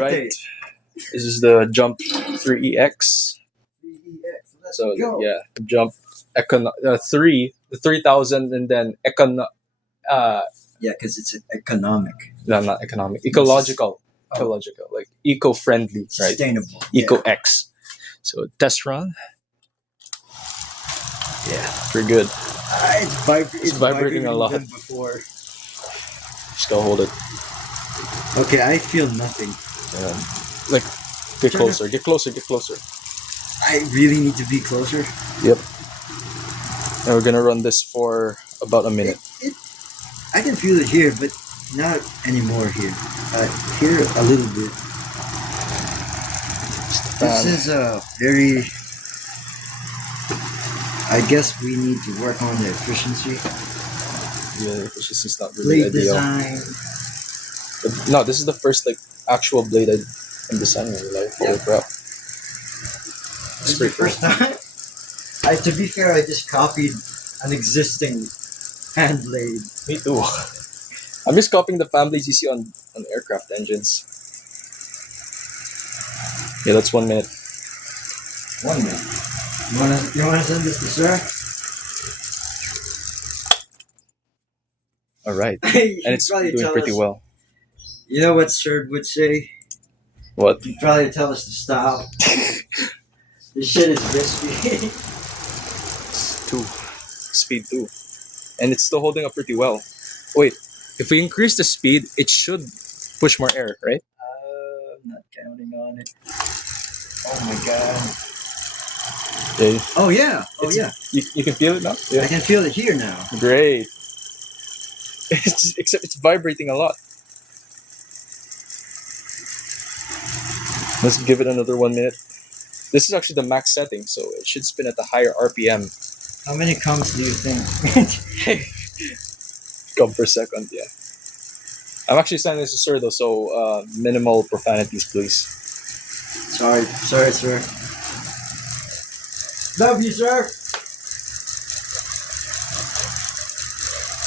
Right. This is the Jump 3EX. 3EX. Let's So go. yeah, Jump the 3000, and then Yeah, because it's economic, no, not economic, ecological, like eco-friendly, right? sustainable. Eco X. So test run. Yeah, pretty good. It's vibrating a lot. than before. Just go hold it. Okay, I feel nothing. Like, get Turn closer, get closer, get closer. I really need to be closer. Yep. And we're gonna run this for about a minute. I can feel it here, but not anymore here. Here a little bit. This is a very. I guess we need to work on the efficiency. Yeah, the efficiency's not really Blade ideal. design. But no, this is the first like actual blade I'm designing. Like, holy crap! This is the first time. To be fair, I just copied an existing fan blade. Me too. I'm just copying the fan blades you see on aircraft engines. Yeah, that's 1 minute. 1 minute. You wanna send this to sir? All right, and it's doing pretty well. You know what sir would say? What? He'd probably tell us to stop. This shit is risky. It's 2. Speed 2. And it's still holding up pretty well. Wait, if we increase the speed, it should push more air, right? I'm not counting on it. Oh my god. Yeah. Oh yeah. Oh yeah. You can feel it now? Yeah. I can feel it here now. Great. Except it's vibrating a lot. Let's give it another 1 minute. This is actually the max setting, so it should spin at a higher RPM. How many comes do you think? Come per second, yeah. I'm actually signing this to sir though, so minimal profanities, please. Sorry, sir. Love you, sir.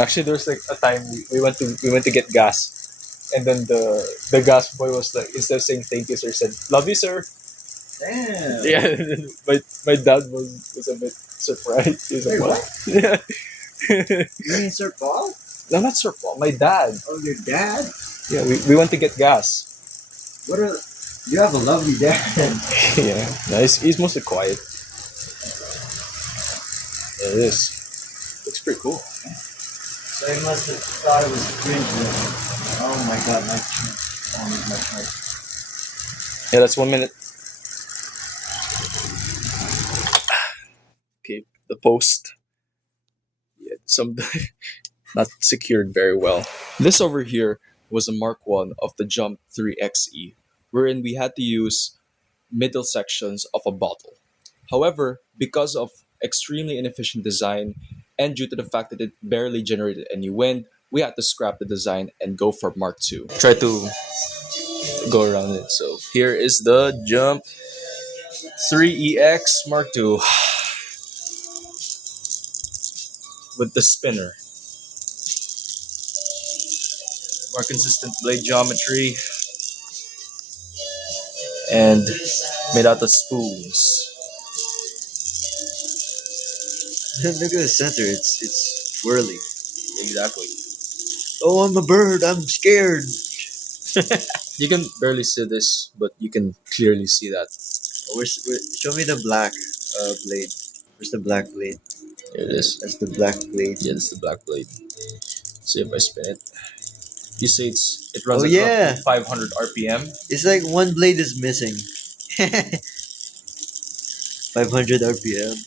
Actually, there's like a time we went to get gas, and then the gas boy was like, instead of saying thank you, sir, said love you, sir. Damn. Yeah, my dad was a bit surprised. He was like, Wait, what? Yeah. You mean Sir Paul? No, not Sir Paul. My dad. Oh, your dad? Yeah, we went to get gas. You have a lovely dad. Yeah, no, he's mostly quiet. Yeah, it is. Looks pretty cool. So he must have thought it was cringe. Oh my god, my chart. Yeah, that's 1 minute. Okay, the post. Yeah, some not secured very well. This over here was a Mark 1 of the Jump 3XE, wherein we had to use middle sections of a bottle. However, because of extremely inefficient design and due to the fact that it barely generated any wind, we had to scrap the design and go for Mark 2. Try to go around it. So here is the Jump 3EX Mark 2 with the spinner. More consistent blade geometry and made out of spoons. Look at the center. It's swirling. Exactly. Oh, I'm a bird. I'm scared. You can barely see this, but you can clearly see that. Show me the black blade. Where's the black blade? Here it is. That's the black blade. Yeah, that's the black blade. See if I spin it. You see it runs Oh, at yeah. roughly 500 RPM. It's like one blade is missing. 500 RPM.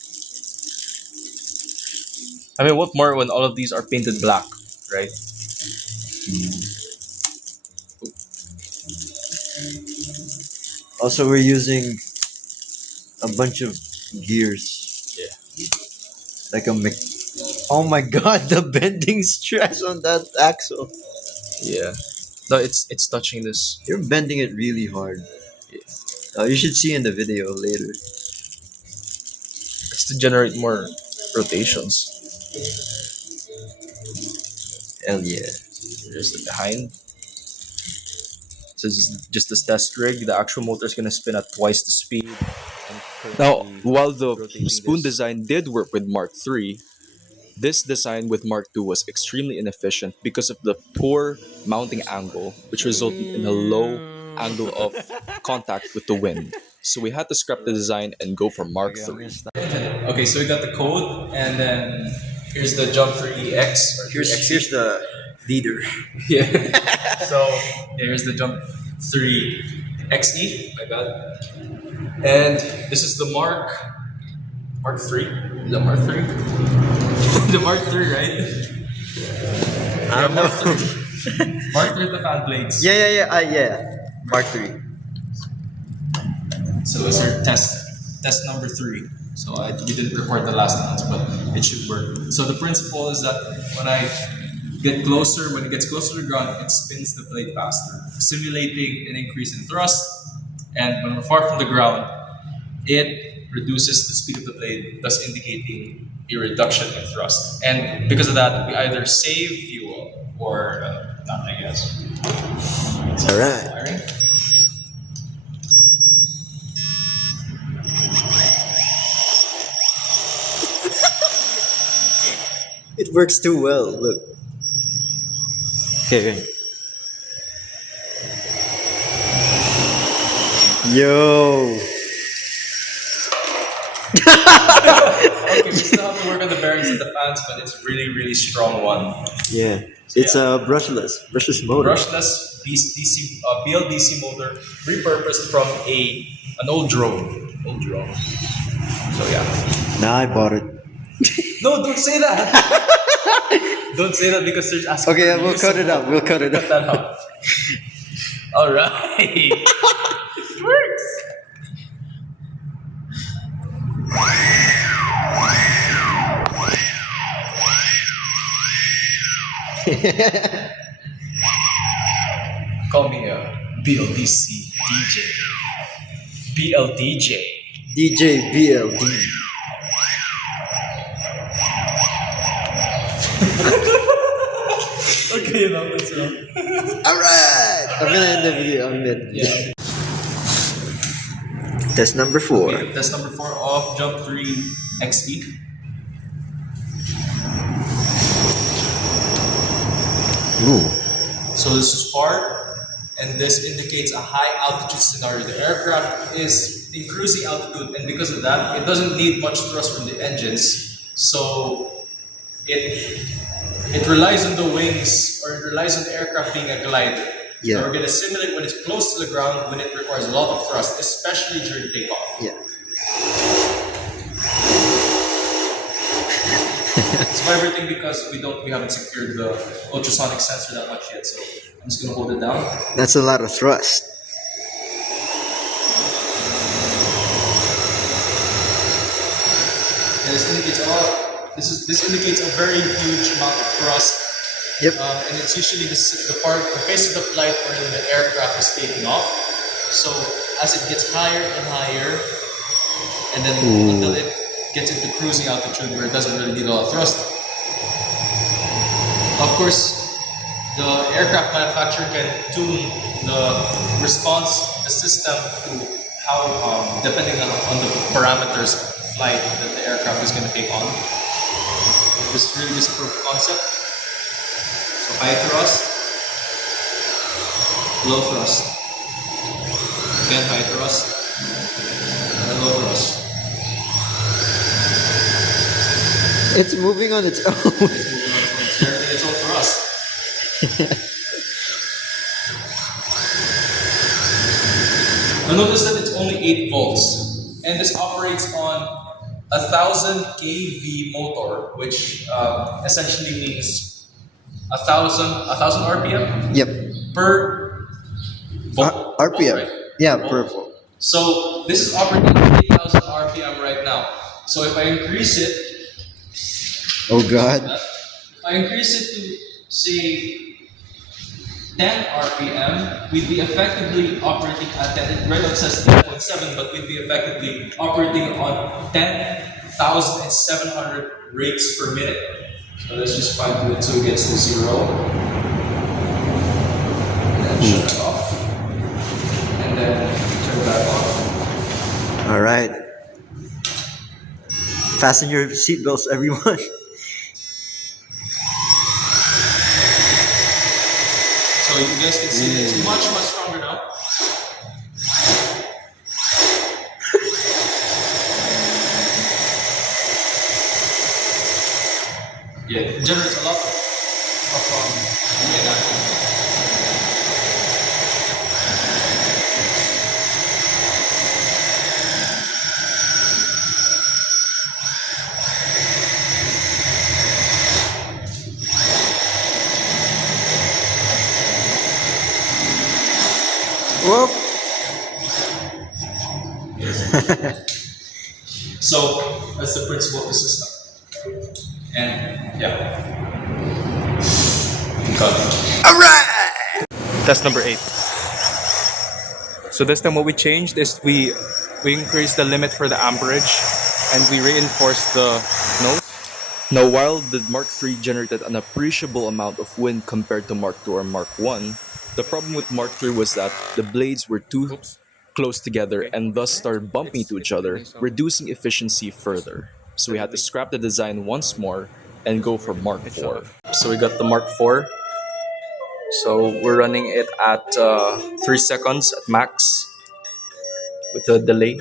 I mean, what more when all of these are painted black, right? Also, we're using a bunch of gears. Yeah. Like a Oh my god, the bending stress on that axle. Yeah. No, it's touching this. You're bending it really hard. Yeah. You should see in the video later. It's to generate more rotations. Hell yeah. There's the behind. So this is just this test rig. The actual motor is gonna spin at twice the speed. I'm Now, currently while the rotating spoon this. design did work with Mark III, this design with Mark II was extremely inefficient because of the poor mounting angle, which resulted in a low angle of contact with the wind. So we had to scrap the design and go for Mark Okay, I'm gonna III. stop. Okay, so we got the code, and then here's the Jump 3X or Here's 3XE. the leader. Yeah. So here's the Jump 3XE. My bad. And this is the Mark 3. Is that Mark 3? The Mark 3, right? I Yeah, don't Mark know. 3. Mark 3 is the fan blades. Yeah. Mark 3. So it's our test number 3. So we didn't record the last ones, but it should work. So the principle is that when it gets closer to the ground, it spins the blade faster, simulating an increase in thrust. And when we're far from the ground, it reduces the speed of the blade, thus indicating a reduction in thrust. And because of that, we either save fuel or not, I guess. All right. Wiring. It works too well. Look. Okay. Yo. Okay, we still have to work on the bearings and the fans, but it's really, really strong one. Yeah. It's a brushless motor. Brushless DC, BLDC motor, repurposed from an old drone. Old drone. So yeah. Now I bought it. No, don't say that. Don't say that because there's asking. Okay, for we'll use cut of- it up. We'll cut it Cut up. that out. All right. It works. Call me a BLDC DJ. BLDJ. DJ BLD. Okay, enough. That's enough. All right. I'm gonna end the video. Yeah. Test number 4. Okay, test number 4 of Jump 3 XE. Ooh. So this is far, and this indicates a high altitude scenario. The aircraft is in cruising altitude, and because of that, it doesn't need much thrust from the engines. So it relies on the wings, or it relies on the aircraft being a glider. Yeah. So we're gonna simulate when it's close to the ground, when it requires a lot of thrust, especially during takeoff. Yeah. It's vibrating because we haven't secured the ultrasonic sensor that much yet. So I'm just gonna hold it down. That's a lot of thrust. And this indicates a very huge amount of thrust. Yep. And it's usually the face of the flight where the aircraft is taking off. So as it gets higher and higher, and then until it gets into cruising altitude where it doesn't really need a lot of thrust. Of course, the aircraft manufacturer can tune the response, the system to how, depending on the parameters of flight that the aircraft is going to take on. This is really just a proof of concept. So high thrust, low thrust, again high thrust, and then low thrust. It's moving on its own. It's moving on its own. It's all for us. Now notice that it's only 8 volts, and this operates on 1,000 kV motor, which essentially means 1,000 RPM Yep. per volt. RPM. Right? Yeah, Volt. purple. So this is operating at 3,000 RPM right now. So if I increase it, Oh God. if I increase it to say 10 RPM, we'd be effectively operating at 10. Right now it says 10.7, but we'd be effectively operating on 10,700 rates per minute. So let's just fine tune it so it gets to 0. And then shut it off. All right. Fasten your seatbelts, everyone. So you guys can see that it's much stronger now. Yeah, it generates a lot of yeah. Whoop. So that's the principle of the system. And yeah, got it. All right. Test number 8. So this time what we changed is we increased the limit for the amperage and we reinforced the nose. Now while the Mark III generated an appreciable amount of wind compared to Mark II or Mark I, the problem with Mark III was that the blades were too Oops. close together Okay. and thus started bumping into each It's okay. other, So reducing efficiency further. So we had to suddenly, scrap the design once more and there's go already for Mark pitch IV. off. So we got the Mark IV. So we're running it at 3 seconds at max with a delay.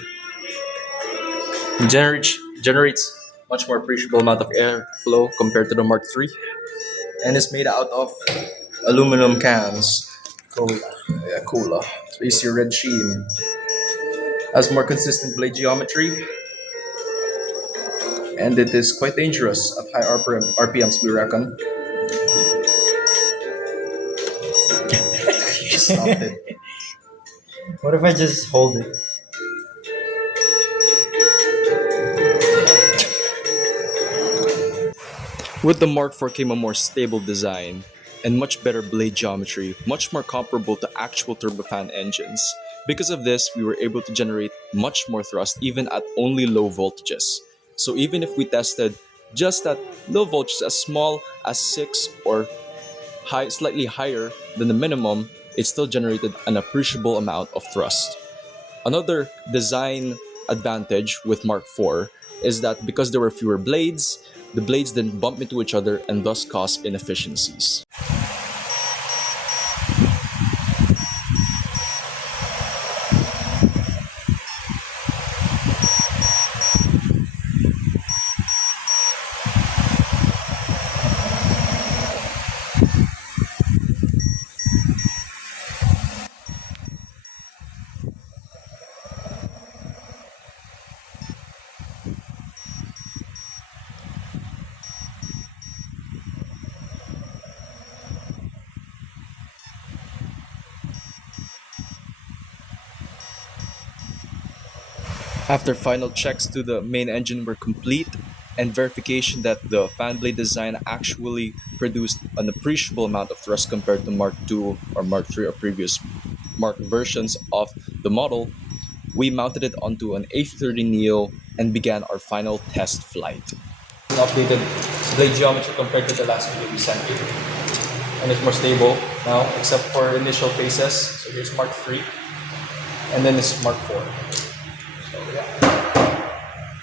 It generates much more appreciable amount of airflow compared to the Mark III, and it's made out of aluminum cans. Cola, yeah, cola. So you see red sheen. Has more consistent blade geometry, and it is quite dangerous at high RPMs. We reckon. You stopped it. What if I just hold it? With the Mark IV came a more stable design and much better blade geometry, much more comparable to actual turbofan engines. Because of this, we were able to generate much more thrust even at only low voltages. So even if we tested just at low voltages as small as 6 or slightly higher than the minimum, it still generated an appreciable amount of thrust. Another design advantage with Mark IV is that because there were fewer blades, the blades didn't bump into each other and thus cause inefficiencies. After final checks to the main engine were complete and verification that the fan blade design actually produced an appreciable amount of thrust compared to Mark II or Mark III or previous Mark versions of the model, we mounted it onto an A330neo and began our final test flight. An updated blade geometry compared to the last video we sent you. And it's more stable now, except for initial phases. So here's Mark III, and then this is Mark IV. So yeah,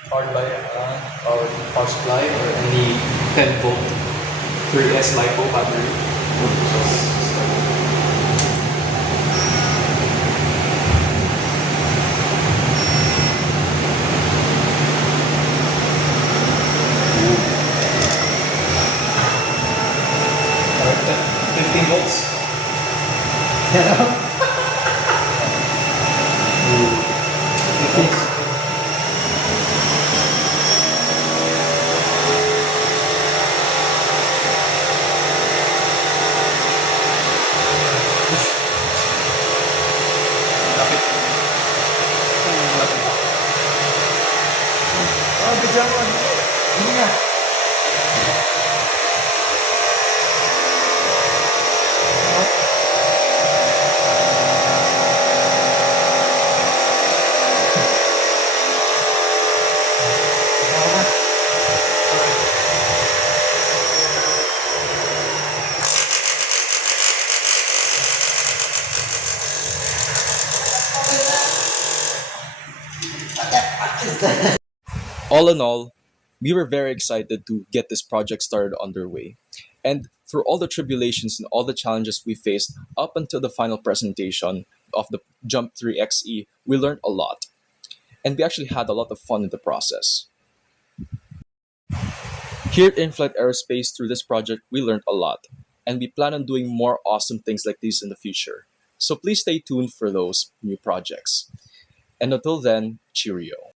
powered by our power supply or any 10 volt 3S LiPo battery. Uh, 15 volts. Oh, good job, man. Hindi na. All in all, we were very excited to get this project started underway. And through all the tribulations and all the challenges we faced up until the final presentation of the Jump 3XE, we learned a lot. And we actually had a lot of fun in the process. Here at InFlight Aerospace, through this project, we learned a lot. And we plan on doing more awesome things like these in the future. So please stay tuned for those new projects. And until then, cheerio.